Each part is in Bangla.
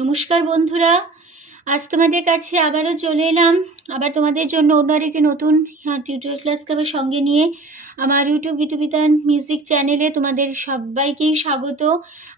নমস্কার বন্ধুরা, আজ তোমাদের কাছে আবারও চলে এলাম। আবার তোমাদের জন্য অন্য আরেকটি নতুন টিউটোরিয়াল ক্লাস ক্লাবের সঙ্গে নিয়ে আমার ইউটিউব গীতবিতান মিউজিক চ্যানেলে তোমাদের সবাইকেই স্বাগত।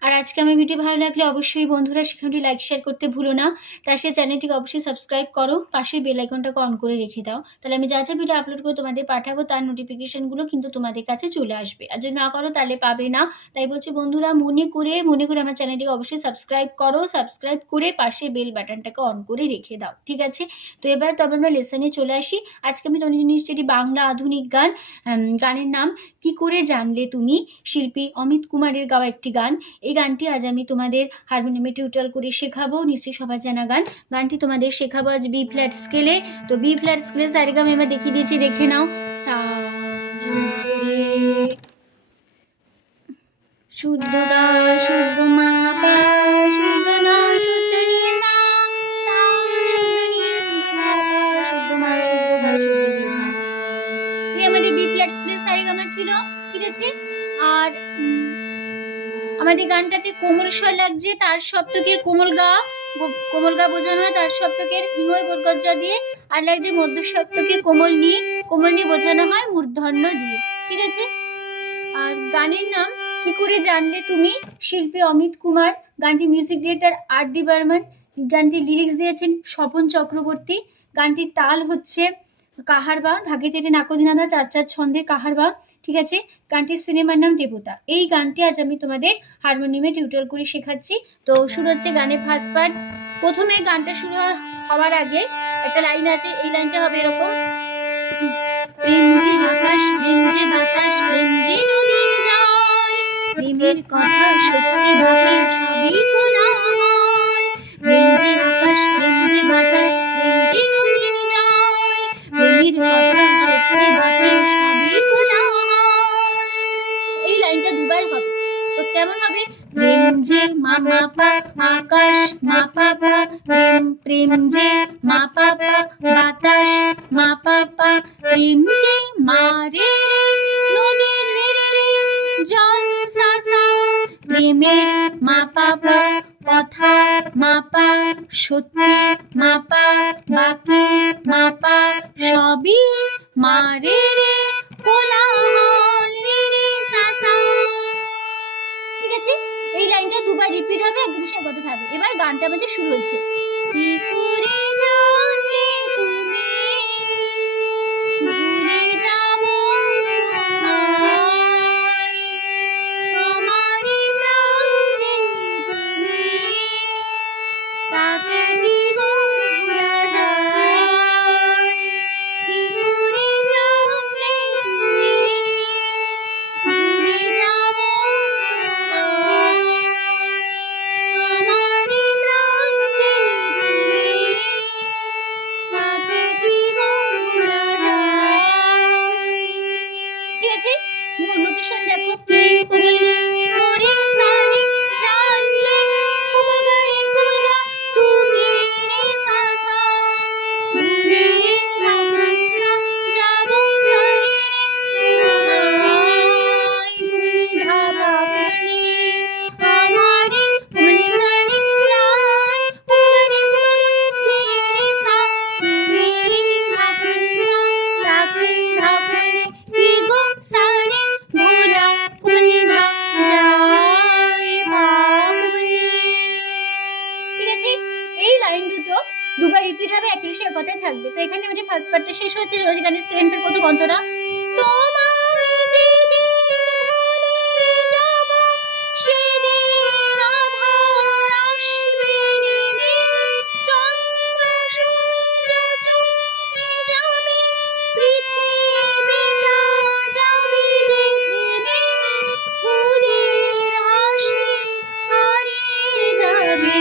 আর আজকে আমার ভিডিও ভালো লাগলে অবশ্যই বন্ধুরা সেখানটি লাইক শেয়ার করতে ভুলো না। তার সাথে চ্যানেলটিকে অবশ্যই সাবস্ক্রাইব করো, পাশের বেল আইকনটাকে অন করে রেখে দাও। তাহলে আমি যা যা ভিডিও আপলোড করে তোমাদের পাঠাবো তার নোটিফিকেশনগুলো কিন্তু তোমাদের কাছে চলে আসবে। আর যদি না করো তাহলে পাবে না। তাই বলছি বন্ধুরা, মনে করে আমার চ্যানেলটিকে অবশ্যই সাবস্ক্রাইব করো, সাবস্ক্রাইব করে পাশে বেল বাটনটাকে অন করে রেখে দাও, ঠিক আছে? তো এবার তবে আমরা লেসনে চলে আসি। আজকে আমি তোমাদের জন্য এটি বাংলা আধুনিক গান। গানের নাম কি করে জানলে তুমি, শিল্পী অমিত কুমারের গাওয়া একটি গান। এই গানটি আজ আমি তোমাদের হারমোনিয়ামে টিউটোরিয়াল করে শেখাবো, নিশ্চয়ই সবার জানা গান। গানটি তোমাদের শেখাবো আজ বি ফ্ল্যাট স্কেলে। তো বি ফ্ল্যাট স্কেলে সারেগাম এবার দেখিয়ে দিয়েছি, দেখে নাও। সা শুদ্ধ গা শুদ্ধ মা পা শুদ্ধ গা শুদ্ধ নি সা সা শুদ্ধ নি শুদ্ধ মা পা শুদ্ধ মা শুদ্ধ গা শুদ্ধ নি সা। এই আমাদের বি ফ্ল্যাট স্কেল সারেগামা ছিল, ঠিক আছে? আর আমাদের গানটাতে কোমল স্বর লাগছে, তার সপ্তকের কোমল গা বোঝানো হয় তার সপ্তকের ইঙ্গয় বর্গজ্জা দিয়ে। আর লাগছে মধ্য সপ্তকে কোমল নি বোঝানো হয় মূর্ধন্য দিয়ে, ঠিক আছে? আর গানের নাম কি করে জানলে তুমি, শিল্পী অমিত কুমার। গানটি মিউজিক ডিরেক্টর R.D. বর্মন। গানটির লিরিক্স দিয়েছেন স্বপন চক্রবর্তী। গানটির তাল হচ্ছে কাহারবা, ধাগে তেরে নাকদিনাদা, চার চার ছন্দের কাহারবা, ঠিক আছে? গানটির সিনেমার নাম দেবতা। এই গানটি আজ আমি তোমাদের হারমোনিয়ামে টিউটোরিয়াল করে শেখাচ্ছি। তো শুরু হচ্ছে গানের ফার্স্ট পার্ট। প্রথমে গানটা শুরু হওয়ার আগে একটা লাইন আছে, এই লাইনটা হবে এরকম: প্রেম যে আকাশ, প্রেম যে বাতাস, প্রেম যে নদীর জল, প্রেমের কথা সত্যি বলে সবই কোনা হয়। প্রেম যে আকাশ, প্রেম যে বাতাস, প্রেম যে নদীর জল, প্রেমের কথা সত্যি বলে সবই কোনা হয়। এই লাইনটা দুবার হবে। তো কেমন হবে? প্রেম যে মা মা পা আকাশ মা পা পা, প্রেম প্রেম যে মা পা পা বাতাস মা পা পা, প্রেম যে মা রে রে নদীর রে রে রে জল সা সা, প্রেমের মা পা পা কথা মা পা সত্যি মা পা বাকি মা পা সবই মা রে রে কোলাহল রে রে সা সা, ঠিক আছে? এই লাইনটা দুবার রিপিট হবে, একদম সে কথা থাকবে। এবার গানটা আমাদের শুরু হচ্ছে। কি করে জানলে তুমি ভুলে যাব তোমায়, আমারই প্রাণ যে তুমি, তাকে কি গো ভোলা যায়। কি করে জানলে তুমি ভুলে যাব তোমায়, আমারই প্রাণ যে তুমি, তাকে কি গো ভোলা যায়। ঠিক আছে? নোটেশন দেখো, কি করে করে সারে জানলে কোমল গা রে কোমল গা তুমি রে সা সা, ভুলে সা যাব সারে রে তোমায়, ঘুনি ধা পা ঘুনি আমারে ঘুনি সারে প্রায় কোমল গা রে কোমল গা যে রে সা, তুমি রে ধা ঘুনি সা তাকে ধা ঘুনি কি গো সারে ভোলা কোমলে ধা যায় মা কোমলে। ঠিক আছে? এই লাইন দুটো দুবার রিপিট হবে, একই বিষয়ে কথাই থাকবে। তো এখানে আমাদের ফার্স্ট পার্টটা শেষ হচ্ছে। গানের সেকেন্ড পার্ট প্রথম অন্তরা তোমায় যেদিন ভুলে যাব সেদিন আধার আসবে নেমে, চন্দ্র সূর্য চমকে যাবে, পৃথিবীটা যাবে যে থেমে, ফুলের হাসি হারিয়ে যাবে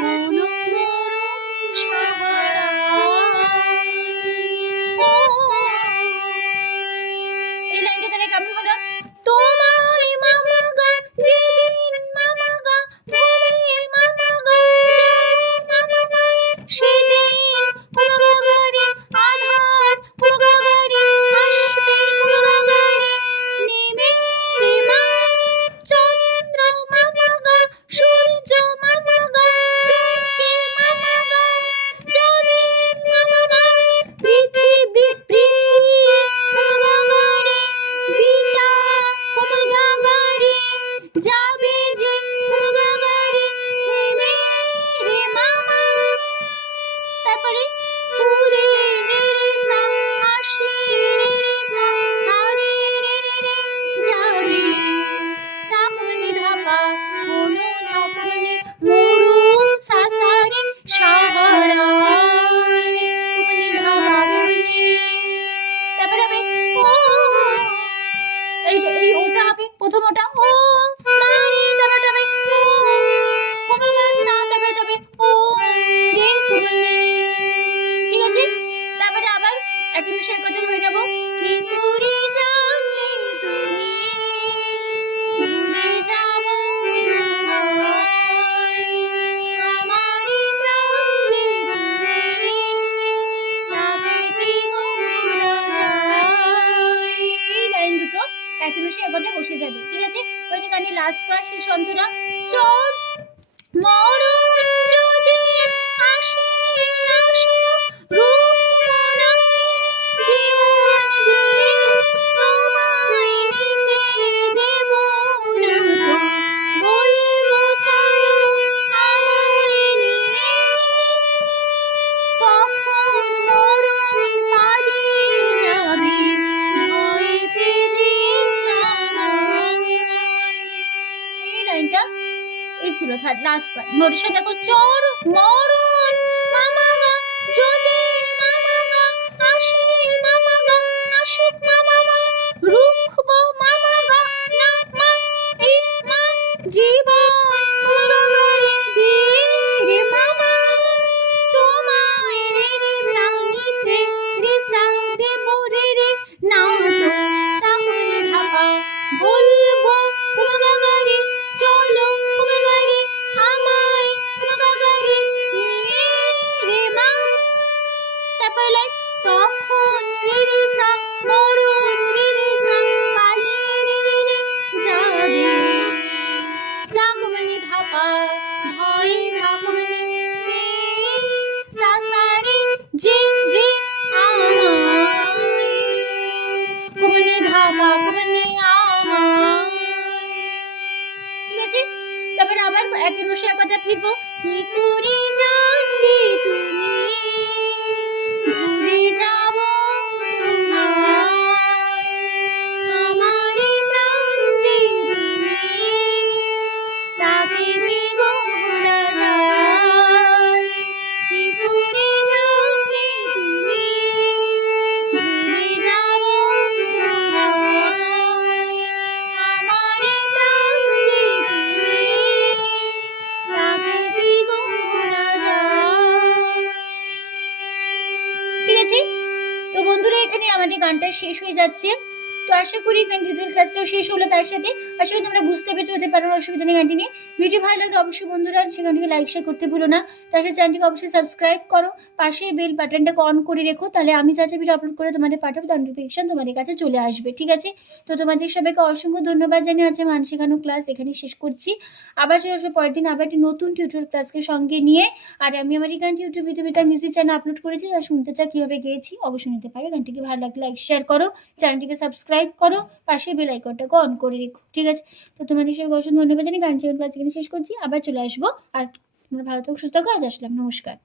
কোনো মরুণ সাহারায়। ও বন্ধুরা, চল মরণ যদি আসে আসে রুখবো না জীবন দিয়ে আমায় নিতে দেব না তো বলবো চলো আমায় নিয়ে কখন মরণ পালিয়ে যাবে ভয়েতে যে এই লাইনটা এই ছিল থার্ড লাস্ট পার্ট। নোটিশে দেখো, চর মরণ মামা গা যদি মামা গা আসে মামা গা আসুক মামা মা রুখবো মামা গা না মা এই মা জীবন কোলারে দিয়ে রে মামা তোমায় রে রে সানিতে রে সাথে পড়ে রে না তো সামনে ধাপা বলবো কুমগাগারে চলো কুমগাগারে আমায় কুমগাগারে নিয়ে রে মা। তারপর লাইন, তখন রে রে সা মরণ রে রে সা পালিয়ে রে রে রে যাবে সাকুমনি ধাপা ভয় ধাকুমনি পেয়ে সাসারে যে রে আমায় কুমনি ধাপা কুমনি আমায়। ঠিক আছে, তারপরে আবার একের বসে এক কথা ফিরবো। কি করে জানলে তুমি ভুলে যাব তোমায় আমারে প্রাণ যে তুমি তাকে কি গোড়া যায় কি করে জানলে তুমি ভুলে যাব তোমায় আমারে প্রাণ যে তুমি তাকে কি গোড়া যায়। ঠিক আছে, তো বন্ধুরা এখানে আমাদের গানটা শেষ হয়ে যাচ্ছে। তো আশা করি টিউটোরিয়াল ক্লাসটাও শেষ হলো তার সাথে। আশা করি তোমরা বুঝতে পেরেছো, হতে পারো অসুবিধা নেই গানটি নিয়ে। ভিডিও ভালো লাগলে অবশ্যই বন্ধুরা সেখানটিকে লাইক শেয়ার করতে ভুলো না। তার সাথে চ্যানেলটিকে অবশ্যই সাবস্ক্রাইব করো, পাশে বেল বাটনটাকে অন করে রেখো, তাহলে আমি যা যা ভিডিও আপলোড করে তোমাদের পাঠাবো তার নোটিফিকেশন তোমাদের কাছে চলে আসবে। ঠিক আছে, তো তোমাদের সবাইকে অসংখ্য ধন্যবাদ জানিয়ে আছে গান শেখানো ক্লাস এখানে শেষ করছি। আবার চলে আসবো পরের দিন আবার একটি নতুন টিউটোরিয়াল ক্লাসকে সঙ্গে নিয়ে। আর আমি আমার এই গানটি ইউটিউব তার মিউজিক চ্যানেল আপলোড করেছি, যা শুনতে চাও কীভাবে গেয়েছি অবশ্যই নিতে পারো। গানটিকে ভালো লাগলে লাইক শেয়ার করো, চ্যানেলটিকে সাবস্ক্রাইব করো, পাশে বেল আইকনটাকে অন করে রেখো। ঠিক আছে, তো তোমাদের সবাইকে অসংখ্য ধন্যবাদ জানিয়ে গান শেখানো ক্লাস এখানে শেষ করছি। আবার চলে আসবো। আর তোমরা ভালো থাকো, সুস্থ থাকো। আজ আসলাম, নমস্কার।